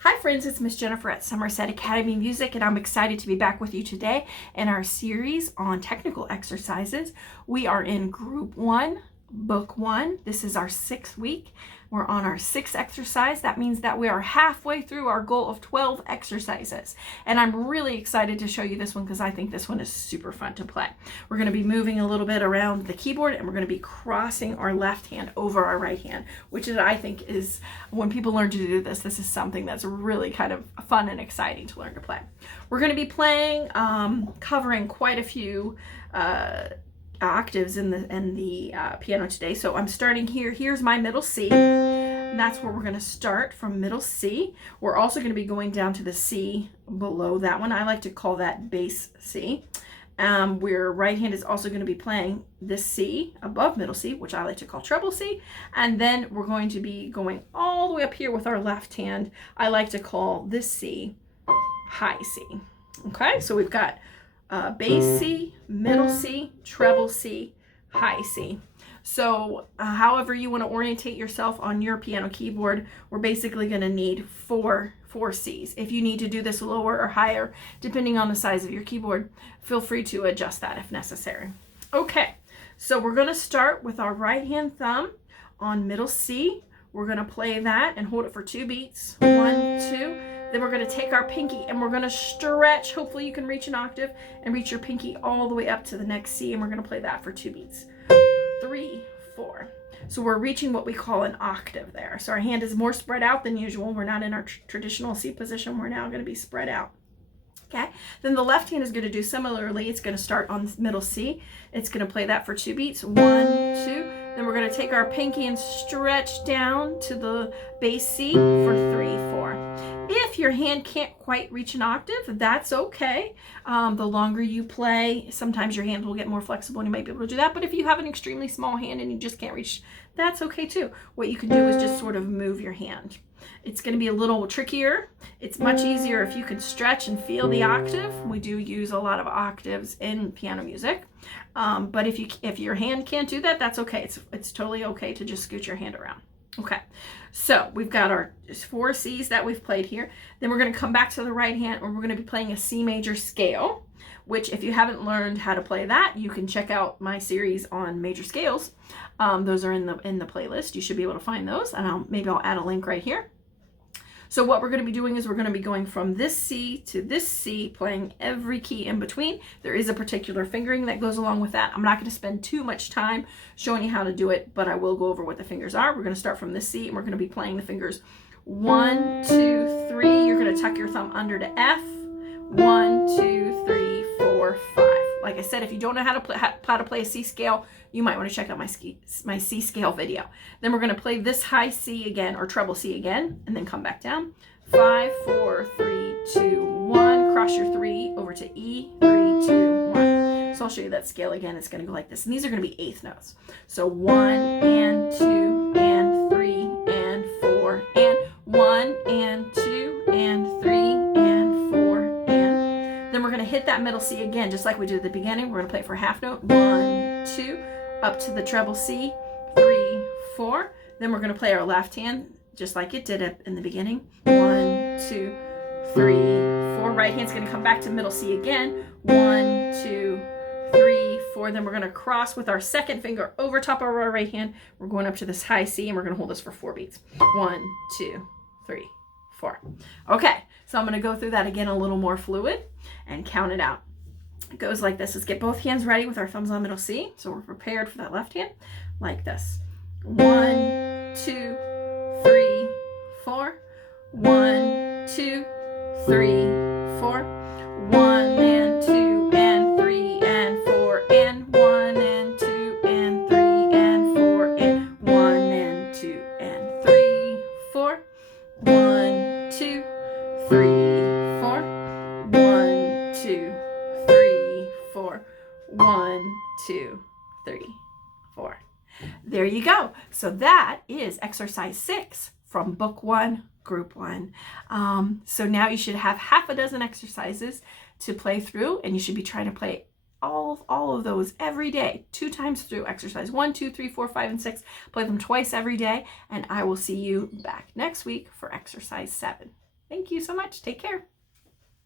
Hi friends, it's Miss Jenifer at Somerset Academy Music, and I'm excited to be back with you today in our series on technical exercises. We are in Group 1, Book 1. This is our 6th week. We're on our 6th exercise. That means that we are halfway through our goal of 12 exercises. And I'm really excited to show you this one because I think this one is super fun to play. We're going to be moving a little bit around the keyboard, and we're going to be crossing our left hand over our right hand, which is, I think, is when people learn to do this, this is something that's really kind of fun and exciting to learn to play. We're going to be playing, covering quite a few octaves in the piano today. So I'm starting here. Here's my middle C. And that's where we're going to start, from middle C. We're also going to be going down to the C below that one. I like to call that bass C. Where right hand is also going to be playing this C above middle C, which I like to call treble C. And then we're going to be going all the way up here with our left hand. I like to call this C high C. Okay, so we've got bass C, middle C, treble C, high C. So however you want to orientate yourself on your piano keyboard, we're basically going to need four C's. If you need to do this lower or higher, depending on the size of your keyboard, feel free to adjust that if necessary. Okay, so we're going to start with our right hand thumb on middle C. We're going to play that and hold it for 2 beats. 1, 2. Then we're going to take our pinky and we're going to stretch. Hopefully you can reach an octave and reach your pinky all the way up to the next C, and we're going to play that for 2 beats. 3, 4. So we're reaching what we call an octave there. So our hand is more spread out than usual. We're not in our traditional C position. We're now going to be spread out. Okay, then the left hand is going to do similarly. It's going to start on middle C. It's going to play that for 2 beats. 1, 2. Then we're going to take our pinky and stretch down to the bass C for 3, 4. If your hand can't quite reach an octave, that's okay. The longer you play, sometimes your hand will get more flexible and you might be able to do that. But if you have an extremely small hand and you just can't reach, that's okay too. What you can do is just sort of move your hand. It's going to be a little trickier. It's much easier if you can stretch and feel the octave. We do use a lot of octaves in piano music. But if your hand can't do that, that's okay. It's totally okay to just scoot your hand around. Okay, so we've got our 4 C's that we've played here. Then we're going to come back to the right hand, and we're going to be playing a C major scale, which if you haven't learned how to play that, you can check out my series on major scales. Those are in the playlist. You should be able to find those, and maybe I'll add a link right here. So what we're going to be doing is we're going to be going from this C to this C, playing every key in between. There is a particular fingering that goes along with that. I'm not going to spend too much time showing you how to do it, but I will go over what the fingers are. We're going to start from this C, and we're going to be playing the fingers 1, 2, 3. You're going to tuck your thumb under to F. 1, 2, 3, 4, 5. Like I said, if you don't know how to play a C scale, you might want to check out my C scale video. Then we're going to play this high C again, or treble C again, and then come back down. 5, 4, 3, 2, 1. Cross your 3 over to E. 3, 2, 1. So I'll show you that scale again. It's going to go like this, and these are going to be 8th notes. So 1 and 2 and 3 and 4 and 1 and 2 and 3 and 4 and. Then we're going to hit that middle C again, just like we did at the beginning. We're going to play it for half note. 1, 2, up to the treble C. 3, 4. Then we're going to play our left hand just like it did in the beginning. 1, 2, 3, 4. Right hand's going to come back to middle C again. 1, 2, 3, 4. Then we're going to cross with our second finger over top of our right hand. We're going up to this high C, and we're going to hold this for 4 beats. 1, 2, 3, 4. Okay, so I'm going to go through that again a little more fluid and count it out. It goes like this. Let's get both hands ready with our thumbs on middle C. So we're prepared for that left hand, like this. 1, 2, 3, 4. 1, 2, 3, 4. 1 and 2 and 3 and 4 and 1 and 2 and 3 and 4 and 1 and 2 and 3, 4. 1, 2, 3, 4. 1, 2, 3, 4. 1, 2, 3, 4. There you go. So that is exercise 6 from book 1, group 1. So now you should have half a dozen exercises to play through, and you should be trying to play all of those every day, 2 times through. Exercise 1, 2, 3, 4, 5, and 6. Play them twice every day, and I will see you back next week for exercise 7. Thank you so much. Take care.